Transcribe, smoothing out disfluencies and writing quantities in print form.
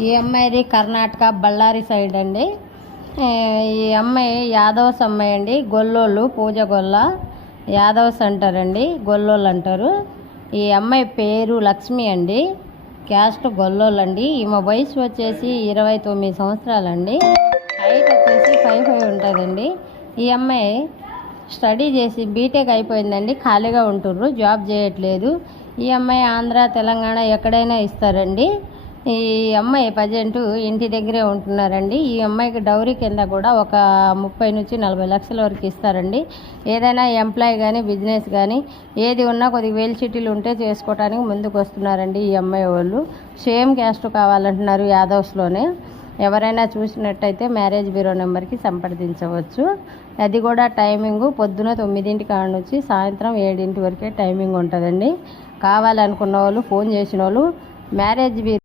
ఈ అమ్మాయిది కర్ణాటక బళ్ళారి సైడ్ అండి. ఈ అమ్మాయి యాదవ్స్ అమ్మాయి అండి. గొల్లోళ్ళు, పూజ గొల్ల యాదవ్స్ అంటారండి, గొల్లోళ్ళు అంటారు. ఈ అమ్మాయి పేరు లక్ష్మి అండి. క్యాస్ట్ గొల్లోళ్ళండి. ఈమె వయసు వచ్చేసి 29 సంవత్సరాలండి. హైట్ వచ్చేసి 5'5" ఉంటుందండి. ఈ అమ్మాయి స్టడీ చేసి బీటెక్ అయిపోయిందండి. ఖాళీగా ఉంటుర్రు, జాబ్ చేయట్లేదు. ఈ అమ్మాయి ఆంధ్ర, తెలంగాణ ఎక్కడైనా ఇస్తారండి. ఈ అమ్మాయి ప్రజెంట్ ఇంటి దగ్గరే ఉంటున్నారండి. ఈ అమ్మాయికి డౌరీ కింద కూడా ఒక 30 నుంచి 40 లక్షల వరకు ఇస్తారండి. ఏదైనా ఎంప్లాయ్ కానీ బిజినెస్ కానీ ఏది ఉన్నా కొద్దిగా వేలు చిట్టీలు ఉంటే చేసుకోవడానికి ముందుకు వస్తున్నారండి. ఈ అమ్మాయి వాళ్ళు సేమ్ క్యాస్ట్ కావాలంటున్నారు యాదవ్స్లోనే. ఎవరైనా చూసినట్టయితే మ్యారేజ్ బ్యూరో నెంబర్కి సంప్రదించవచ్చు. అది కూడా టైమింగు పొద్దున 9 కాడ నుంచి సాయంత్రం 7 వరకే టైమింగ్ ఉంటుందండి. కావాలనుకున్న వాళ్ళు, ఫోన్ చేసిన వాళ్ళు మ్యారేజ్ బ్యూరో